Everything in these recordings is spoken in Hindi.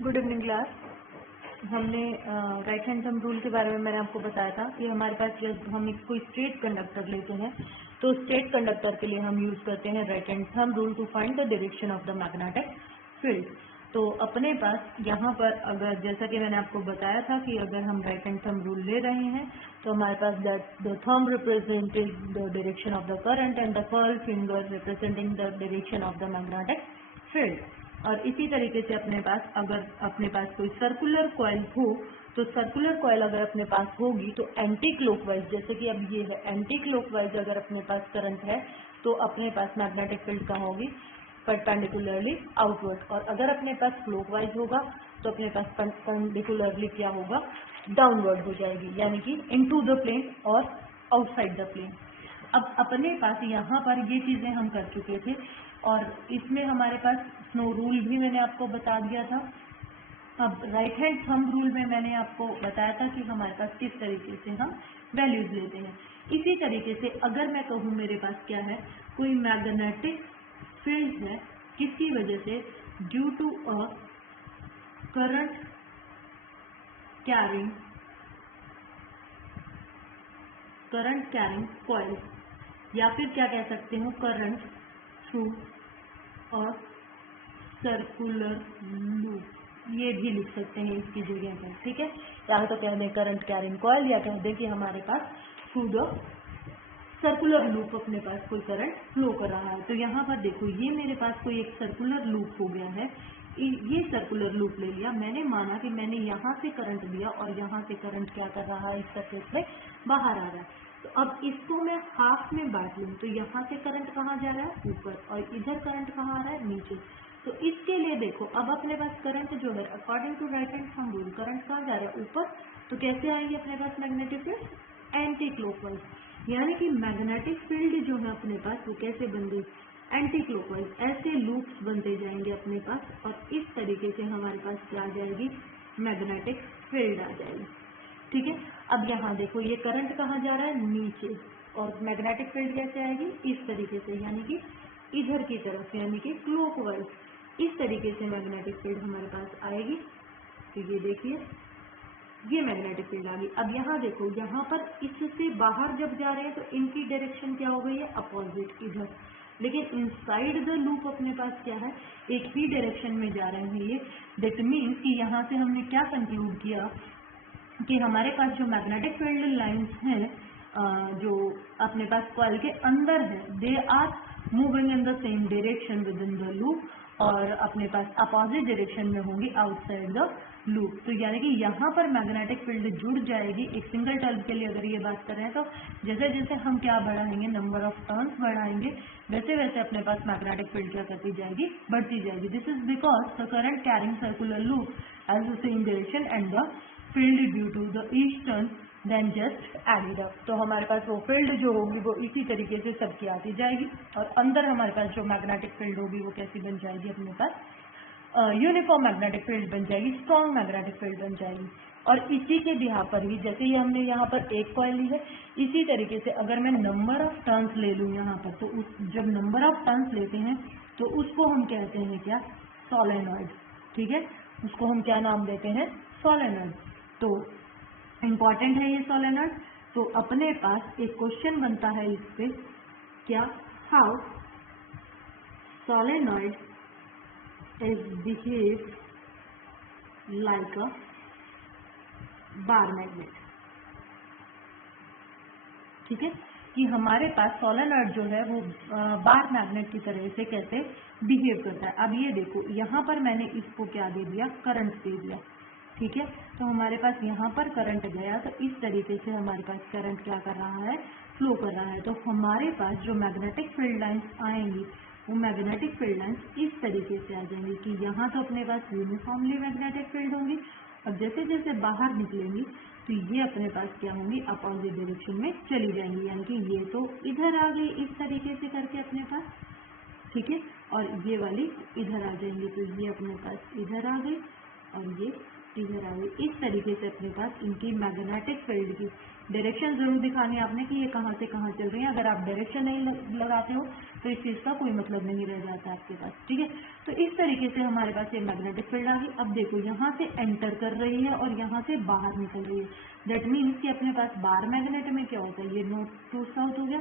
Good evening class. हमने राइट हैंड थंब रूल के बारे में मैंने आपको बताया था कि हमारे पास जब हम एक कोई स्ट्रेट कंडक्टर लेते हैं तो स्ट्रेट कंडक्टर के लिए हम यूज करते हैं right hand thumb rule to find the direction of the magnetic field. तो अपने पास यहाँ पर अगर जैसा कि मैंने आपको बताया था कि अगर हम राइट हैंड थंब रूल ले रहे हैं तो हमारे पास the thumb representing the direction of the current and the curl finger representing the direction of the magnetic field. और इसी तरीके से अगर अपने पास कोई सर्कुलर कॉइल हो तो सर्कुलर कॉइल अगर अपने पास होगी तो एंटी क्लॉकवाइज, जैसे कि अब ये है एंटी क्लॉकवाइज अगर अपने पास करंट है तो अपने पास मैग्नेटिक फील्ड कहाँ होगी, परपेंडिकुलरली आउटवर्ड। और अगर अपने पास क्लॉकवाइज होगा तो अपने पास परपेंडिकुलरली क्या होगा, डाउनवर्ड हो जाएगी, यानी कि इनटू द प्लेन और आउटसाइड द प्लेन। अब अपने पास यहाँ पर ये चीजें हम कर चुके थे और इसमें हमारे पास स्नो रूल भी मैंने आपको बता दिया था। अब राइट हैंड थंब रूल में मैंने आपको बताया था कि हमारे पास किस तरीके से हम वैल्यूज लेते हैं। इसी तरीके से अगर मैं कहूँ मेरे पास क्या है, कोई मैग्नेटिक फील्ड है किसकी वजह से, due to a current carrying coil, या फिर क्या कह सकते हो, करंट थ्रू और सर्कुलर लूप, ये भी लिख सकते हैं इसकी जगह पर, ठीक है। या तो कह दें करंट कैरिंग कॉइल या कह दें कि हमारे pass through the circular loop अपने पास कोई करंट फ्लो कर रहा है। तो यहाँ पर देखो ये मेरे पास कोई एक सर्कुलर लूप हो गया है, ये सर्कुलर लूप ले लिया मैंने, माना कि मैंने यहाँ से करंट दिया और यहाँ से करंट क्या कर रहा है, इस सर्किट में बाहर आ रहा है। तो अब इसको मैं हाफ में बांट लूँ तो यहाँ से करंट कहाँ जा रहा है, ऊपर, और इधर करंट कहाँ आ रहा है, नीचे। तो इसके लिए देखो अब अपने पास करंट जो है according to right hand thumb rule current कहाँ जा रहा है, ऊपर। तो कैसे आएंगे अपने पास मैग्नेटिक फील्ड, एंटी क्लॉकवाइज, यानी कि मैग्नेटिक फील्ड जो है अपने पास वो कैसे बन गई, एंटी क्लॉकवाइज। ऐसे लूप्स बनते जाएंगे अपने पास और इस तरीके से हमारे पास क्या आ जाएगी, मैग्नेटिक फील्ड आ जाएगी, ठीक है। अब यहाँ देखो ये करंट कहाँ जा रहा है, नीचे, और मैग्नेटिक फील्ड कैसे आएगी, इस तरीके से, यानी कि इधर की तरफ, यानी कि क्लॉकवाइज। इस तरीके से मैग्नेटिक फील्ड हमारे पास आएगी। तो ये देखिए ये मैग्नेटिक फील्ड आ गई। अब यहाँ देखो यहाँ पर इससे बाहर जब जा रहे हैं तो इनकी डायरेक्शन क्या हो गई है, अपोजिट, इधर। लेकिन इनसाइड द लूप अपने पास क्या है, एक ही डायरेक्शन में जा रहे हैं ये। दैट मीन्स कि यहाँ से हमने क्या कंक्लूड किया कि हमारे पास जो मैग्नेटिक फील्ड लाइंस हैं जो अपने पास कॉइल के अंदर है, they are moving in the same direction within the loop, और अपने पास अपोजिट डायरेक्शन में होंगी आउटसाइड द लूप। तो यानी कि यहाँ पर मैग्नेटिक फील्ड जुड़ जाएगी। एक सिंगल टर्न के लिए अगर ये बात कर रहे हैं तो जैसे जैसे हम क्या बढ़ाएंगे, नंबर ऑफ टर्न्स बढ़ाएंगे, वैसे वैसे अपने पास मैग्नेटिक फील्ड क्या करती जाएगी, बढ़ती जाएगी। This is because the current carrying circular loop has the same direction and the field due to the eastern then just added up. तो हमारे पास वो फील्ड जो होगी वो इसी तरीके से सबकी आती जाएगी और अंदर हमारे पास जो मैग्नेटिक फील्ड होगी वो कैसी बन जाएगी, अपने पास यूनिफॉर्म मैग्नेटिक फील्ड बन जाएगी, स्ट्रॉन्ग मैग्नेटिक फील्ड बन जाएगी। और इसी के बिहार पर ही, जैसे ही हमने यहाँ पर एक कॉइल ली है, इसी तरीके से अगर मैं नंबर ऑफ टर्न्स ले लूँ यहाँ पर, तो जब नंबर ऑफ टर्न्स लेते हैं तो उसको हम कहते हैं क्या, सोलेनॉइड, ठीक है। उसको हम क्या नाम देते हैं, सोलेनॉइड। तो इम्पॉर्टेंट है ये सोलेनॉइड। तो अपने पास एक क्वेश्चन बनता है इस पे, क्या, how solenoid is behave like a bar magnet, ठीक है, कि हमारे पास सोलेनॉइड जो है वो बार मैग्नेट की तरह से कैसे बिहेव करता है। अब ये देखो यहाँ पर मैंने इसको क्या दे दिया, करंट दे दिया, ठीक है। तो हमारे पास यहाँ पर करंट गया तो इस तरीके से हमारे पास करंट क्या कर रहा है, फ्लो कर रहा है। तो हमारे पास जो मैग्नेटिक फील्ड लाइंस आएंगी वो मैग्नेटिक फील्ड लाइंस इस तरीके से आ जाएंगी कि यहाँ तो अपने पास यूनिफॉर्मली मैग्नेटिक फील्ड होंगी और जैसे जैसे बाहर निकलेंगी तो ये अपने पास क्या होंगी, अपोजिट डायरेक्शन में चली जाएंगी, यानी कि ये तो इधर आ गई इस तरीके से करके अपने पास, ठीक है, और ये वाली इधर आ जाएंगी। तो ये अपने पास इधर आ गई और ये इधर आ गई। इस तरीके से अपने पास इनकी मैग्नेटिक फील्ड की डायरेक्शन जरूर दिखानी है आपने कि ये कहाँ से कहाँ चल रही है। अगर आप डायरेक्शन नहीं लगाते हो तो इस चीज़ का कोई मतलब नहीं रह जाता आपके पास, ठीक है। तो इस तरीके से हमारे पास ये मैग्नेटिक फील्ड आ गई। अब देखो यहाँ से एंटर कर रही है और यहाँ से बाहर निकल रही है। दैट मीन्स कि अपने पास बार मैग्नेट में क्या होता है, ये नॉर्थ टू साउथ हो गया।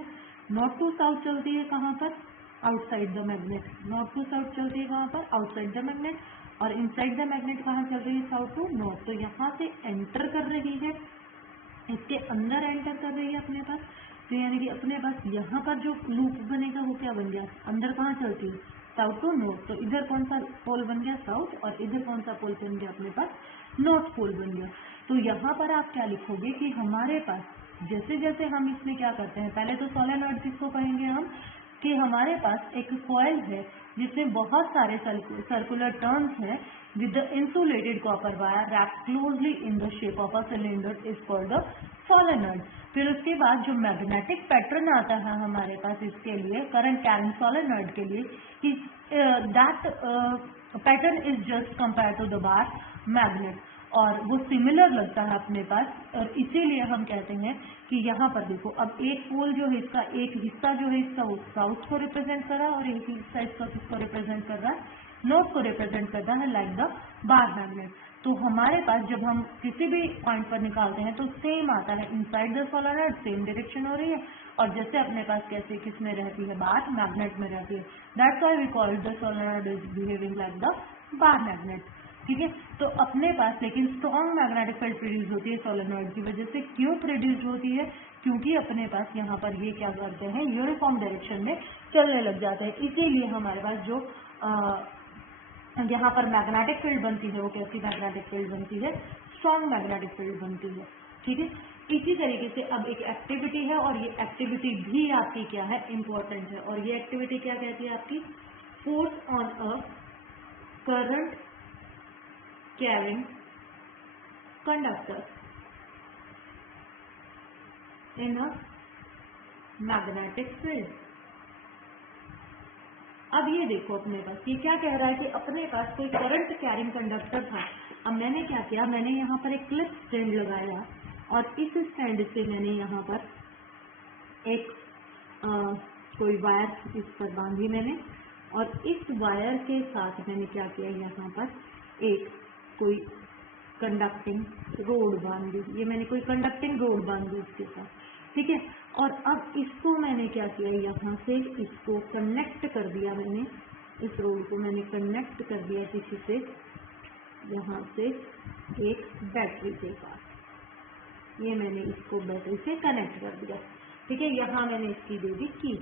नॉर्थ टू साउथ चलती है कहाँ पर, outside the magnet. North to south चलती है कहाँ पर, आउटसाइड द मैग्नेट। और इनसाइड द मैग्नेट कहाँ चल रही है, साउथ टू नॉर्थ। तो यहाँ से एंटर कर रही है, इसके अंदर एंटर कर रही है अपने पास। तो यानी कि अपने पास यहाँ पर जो लूप बनेगा वो क्या बन गया, अंदर कहाँ चलती है, साउथ टू नॉर्थ। तो इधर कौन सा पोल बन गया, साउथ, और इधर कौन सा पोल बन गया अपने पास, नॉर्थ पोल बन गया। तो यहाँ पर आप क्या लिखोगे कि हमारे पास जैसे जैसे हम इसमें क्या करते हैं, पहले तो सोलेनॉइड किसको कहेंगे हम, कि हमारे पास एक कॉइल है जिसमें बहुत सारे सर्कुलर टर्न्स हैं with the insulated copper wire wrapped closely in the shape of a cylinder is called the solenoid। फिर उसके बाद जो मैग्नेटिक पैटर्न आता है हमारे पास इसके लिए, करंट कैरिंग सोलेनॉइड के लिए, that pattern is just compare to the bar magnet, और वो सिमिलर लगता है अपने पास। और इसीलिए हम कहते हैं कि यहाँ पर देखो, अब एक पोल जो है इसका, एक हिस्सा जो है इसका वो साउथ को रिप्रेजेंट कर रहा है, और एक हिस्सा इसका किसको रिप्रेजेंट कर रहा है, नॉर्थ को रिप्रेजेंट करता है, लाइक द बार मैग्नेट। तो हमारे पास जब हम किसी भी पॉइंट पर निकालते हैं तो सेम आता है, inside the solenoid same direction हो रही है, और जैसे अपने पास कैसे किस में रहती है, बार मैग्नेट में रहती है। That's why we call the solenoid is behaving like the bar magnet, ठीक है। तो अपने पास लेकिन स्ट्रॉन्ग मैग्नेटिक फील्ड प्रोड्यूस होती है सोलेनॉइड की वजह से। क्यों प्रोड्यूस होती है, क्योंकि अपने पास यहाँ पर ये क्या करते हैं, यूनिफॉर्म डायरेक्शन में चलने लग जाते हैं। इसीलिए हमारे पास जो यहाँ पर मैग्नेटिक फील्ड बनती है वो कैसी मैग्नेटिक फील्ड बनती है, स्ट्रॉन्ग मैग्नेटिक फील्ड बनती है, ठीक है। इसी तरीके से अब एक एक्टिविटी है, और ये एक्टिविटी भी आपकी क्या है, इम्पोर्टेंट है। और ये एक्टिविटी क्या कहती है आपकी, force on a current carrying conductor in a magnetic field. अब ये देखो अपने पास ये क्या कह रहा है कि अपने पास कोई करंट कैरिंग कंडक्टर था। अब मैंने क्या किया, मैंने यहाँ पर एक क्लिप स्टैंड लगाया, और इस स्टैंड से मैंने यहाँ पर एक कोई वायर इस पर बांधी मैंने, और इस वायर के साथ मैंने क्या किया, यहाँ पर एक कोई कंडक्टिंग रोड बांध दी। ये मैंने कोई कंडक्टिंग रोड बांध दी इसके साथ, ठीक है। और अब इसको मैंने क्या किया, यहाँ से इसको कनेक्ट कर दिया मैंने, इस रोड को मैंने कनेक्ट कर दिया किसी से, यहाँ से एक बैटरी के पास, ये मैंने इसको बैटरी से कनेक्ट कर दिया, ठीक है। यहाँ मैंने इसकी दे दी की।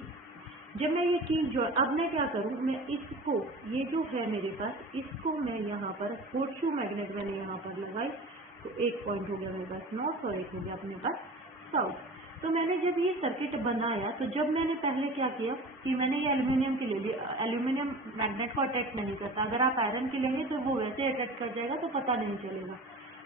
जब मैं ये की जो, अब मैं क्या करूँ, मैं इसको, ये जो है मेरे पास, इसको मैं यहाँ पर होर्सशू मैग्नेट मैंने यहाँ पर लगाई, तो एक पॉइंट हो गया मेरे पास नॉर्थ और एक हो गया अपने पास साउथ। तो मैंने जब ये सर्किट बनाया, तो जब मैंने पहले क्या किया कि मैंने ये एल्यूमिनियम के ले लिया। एल्यूमिनियम मैग्नेट को अटैच नहीं करता, अगर आप आयरन के लेंगे तो वो वैसे अटैच कर जाएगा, तो पता नहीं चलेगा,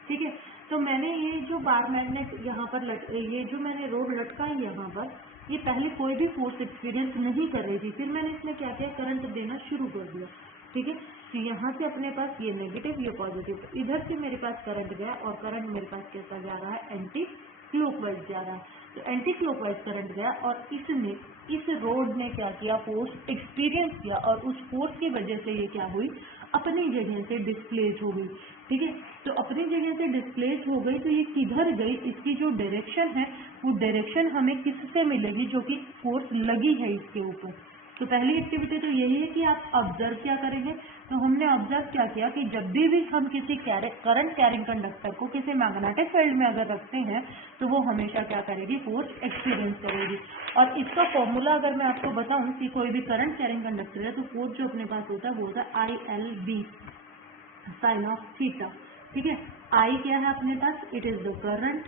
ठीक है। तो मैंने ये जो बार मैग्नेट यहाँ पर ये जो मैंने रोड लटकाई यहाँ पर, ये पहले कोई भी फोर्स एक्सपीरियंस नहीं कर रही थी। फिर मैंने इसमें क्या किया, करंट देना शुरू कर दिया, ठीक है। तो यहाँ से अपने पास ये नेगेटिव ये पॉजिटिव, इधर से मेरे पास करंट गया, और करंट मेरे पास कैसा जा रहा है, एंटी क्लॉकवाइज जा रहा है। तो एंटी क्लॉकवाइज करंट गया, और इसने, इस रोड ने क्या किया, फोर्स एक्सपीरियंस किया, और उस फोर्स की वजह से ये क्या हुई, अपनी जगह से डिस्प्लेस हो गई, ठीक है। तो अपनी जगह से डिस्प्लेस हो गई, तो ये किधर गई, इसकी जो डायरेक्शन है वो डायरेक्शन हमें किससे मिलेगी, जो कि फोर्स लगी है इसके ऊपर। तो पहली एक्टिविटी तो यही है कि आप ऑब्जर्व क्या करेंगे। तो हमने ऑब्जर्व क्या किया कि जब भी हम किसी करंट कैरिंग कंडक्टर को किसी मैग्नेटिक फील्ड में अगर रखते हैं, तो वो हमेशा क्या करेगी, फोर्स एक्सपीरियंस करेगी। और इसका फॉर्मूला अगर मैं आपको बताऊं कि कोई भी करंट कैरिंग कंडक्टर है, तो फोर्स जो अपने पास होता है वो होता है ILB साइन ऑफ थीटा, ठीक है। आई क्या है अपने पास, इट इज द करंट,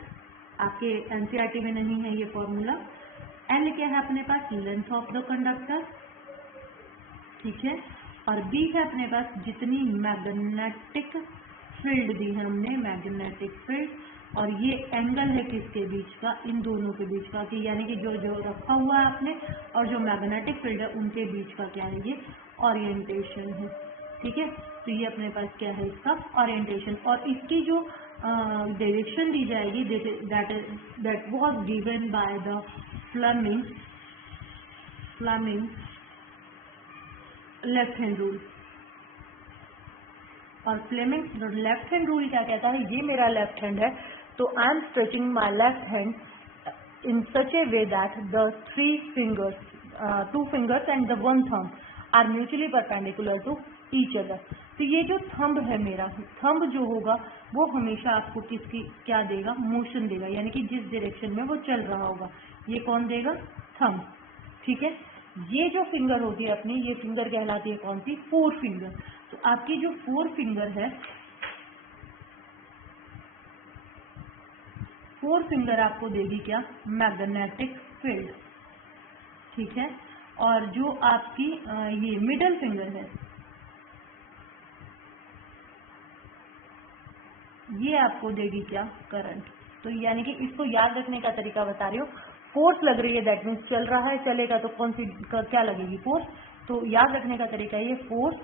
आपके NCERT में नहीं है ये फॉर्मूला। एल क्या है अपने पास, लेंथ ऑफ द कंडक्टर, ठीक है। और बी है अपने पास जितनी मैग्नेटिक फील्ड दी है हमने, मैग्नेटिक फील्ड, और ये एंगल है किसके बीच का, इन दोनों के बीच का, कि यानी कि जो जो रखा हुआ है आपने और जो मैग्नेटिक फील्ड है उनके बीच का क्या है, ये ओरिएंटेशन है, ठीक है। तो ये अपने पास क्या है, इसका ओरिएंटेशन। और इसकी जो डायरेक्शन दी जाएगी that was given by the Fleming left hand rule. और फ्लेमिंग लेफ्ट हैंड रूल क्या कहता है, ये मेरा लेफ्ट हैंड है तो I am stretching my left hand in such a way that the two fingers and the one thumb are mutually perpendicular to each other। तो ये जो थंब है मेरा, थंब जो होगा वो हमेशा आपको किसकी क्या देगा, मोशन देगा, यानी कि जिस डायरेक्शन में वो चल रहा होगा ये कौन देगा, थंब। ठीक है, ये जो फिंगर होगी अपनी, ये फिंगर कहलाती है कौन सी, फोर फिंगर। तो आपकी जो फोर फिंगर है, फोर फिंगर आपको देगी क्या, मैग्नेटिक फील्ड। ठीक है, और जो आपकी ये मिडल फिंगर है, ये आपको देगी क्या, करंट। तो यानी कि इसको याद रखने का तरीका बता रही हूँ, फोर्स लग रही है दैट मीन्स चल रहा है, चलेगा तो कौन सी क्या लगेगी, फोर्स। तो याद रखने का तरीका ये फोर्स,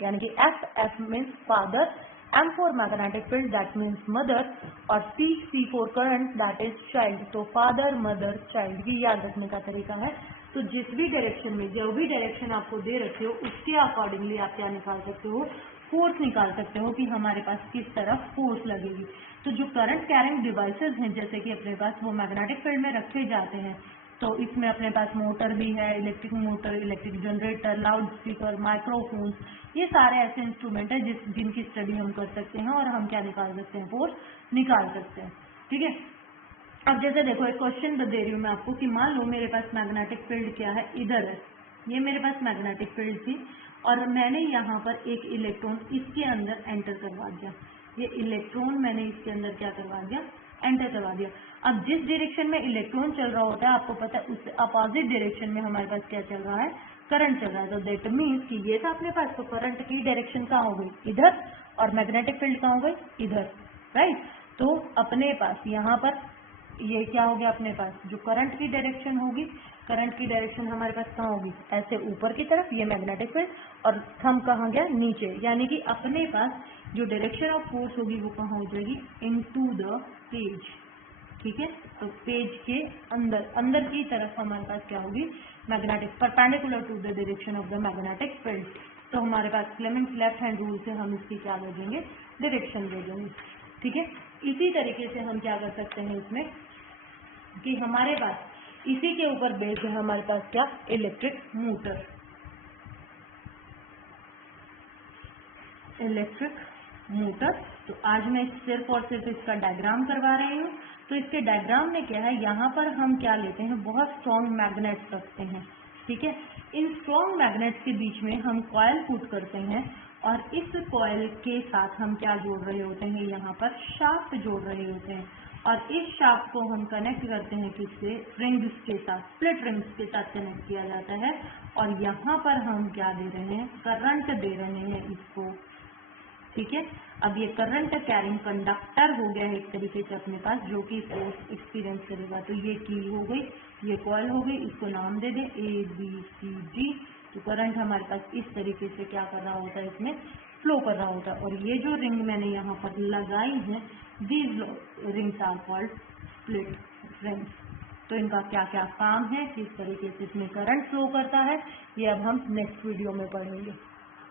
यानी कि F means father, M for magnetic field that means mother, और C for current that is child। तो फादर, मदर, चाइल्ड की याद रखने का तरीका है। तो जिस भी डायरेक्शन में जो भी डायरेक्शन आपको दे रखे हो उसके अकॉर्डिंगली आप क्या निकाल सकते हो, फोर्स निकाल सकते हो कि हमारे पास किस तरफ फोर्स लगेगी। तो जो करंट कैरिंग डिवाइसेस हैं जैसे कि अपने पास, वो मैग्नेटिक फील्ड में रखे जाते हैं। तो इसमें अपने पास मोटर भी है, electric motor, electric generator, loud speaker, microphone, ये सारे ऐसे इंस्ट्रूमेंट है जिनकी स्टडी हम कर सकते हैं और हम क्या निकाल सकते हैं, फोर्स निकाल सकते हैं। ठीक है, अब जैसे देखो एक क्वेश्चन दे रही हूँ मैं आपको कि मान लो मेरे पास मैग्नेटिक फील्ड क्या है, इधर है, ये मेरे पास मैग्नेटिक फील्ड थी और मैंने यहाँ पर एक इलेक्ट्रॉन इसके अंदर एंटर करवा दिया। ये इलेक्ट्रॉन मैंने इसके अंदर क्या करवा दिया, एंटर करवा दिया। अब जिस डायरेक्शन में इलेक्ट्रॉन चल रहा होता है आपको पता है, उससे अपोजिट डायरेक्शन में हमारे पास क्या चल रहा है, करंट चल रहा है। तो दैट मीन्स कि ये था अपने पास, तो करंट की डायरेक्शन कहाँ हो गई, इधर, और मैग्नेटिक फील्ड कहाँ हो गई, इधर, राइट। तो अपने पास यहाँ पर ये क्या हो गया, अपने पास जो करंट की डायरेक्शन होगी, करंट की डायरेक्शन हमारे पास कहाँ होगी, ऐसे ऊपर की तरफ, ये मैग्नेटिक फील्ड, और थंब कहाँ गया, नीचे। यानी कि अपने पास जो डायरेक्शन ऑफ फोर्स होगी वो कहाँ हो जाएगी, इनटू द पेज। ठीक है, तो पेज के अंदर की तरफ हमारे पास क्या होगी, magnetic, perpendicular to the direction of the magnetic field. तो हमारे पास फ्लेमिंग्स लेफ्ट हैंड रूल से हम इसकी क्या ले देंगे, डायरेक्शन ले देंगे। ठीक है, इसी तरीके से हम क्या कर सकते हैं इसमें कि हमारे पास इसी के ऊपर बेस है हमारे पास क्या, इलेक्ट्रिक मोटर। इलेक्ट्रिक मोटर, तो आज मैं सिर्फ और सिर्फ इसका डायग्राम करवा रही हूँ। तो इसके डायग्राम में क्या है, यहाँ पर हम क्या लेते हैं, बहुत स्ट्रॉन्ग मैग्नेट्स रखते हैं। ठीक है, इन स्ट्रॉन्ग मैग्नेट्स के बीच में हम कॉइल पुट करते हैं और इस कॉइल के साथ हम क्या जोड़ रहे होते हैं, यहाँ पर शाफ्ट जोड़ रहे होते हैं और इस शाफ्ट को हम कनेक्ट करते हैं किससे, रिंग्स के साथ, स्प्लिट रिंग्स के साथ कनेक्ट किया जाता है। और यहाँ पर हम क्या दे रहे हैं, करंट दे रहे हैं इसको। ठीक है, अब ये करंट कैरिंग कंडक्टर हो गया है एक तरीके से अपने पास, जो कि फोर्स एक्सपीरियंस करेगा। तो ये की हो गई, ये कॉइल हो गई, इसको नाम दे दे ABCD। तो करंट हमारे पास इस तरीके से क्या कर रहा होता है, इसमें फ्लो कर रहा होता है। और ये जो रिंग मैंने यहाँ पर लगाई है, these rings are called split rings. तो इनका क्या क्या काम है, किस तरीके से इसमें करंट फ्लो करता है, ये अब हम नेक्स्ट वीडियो में पढ़ेंगे।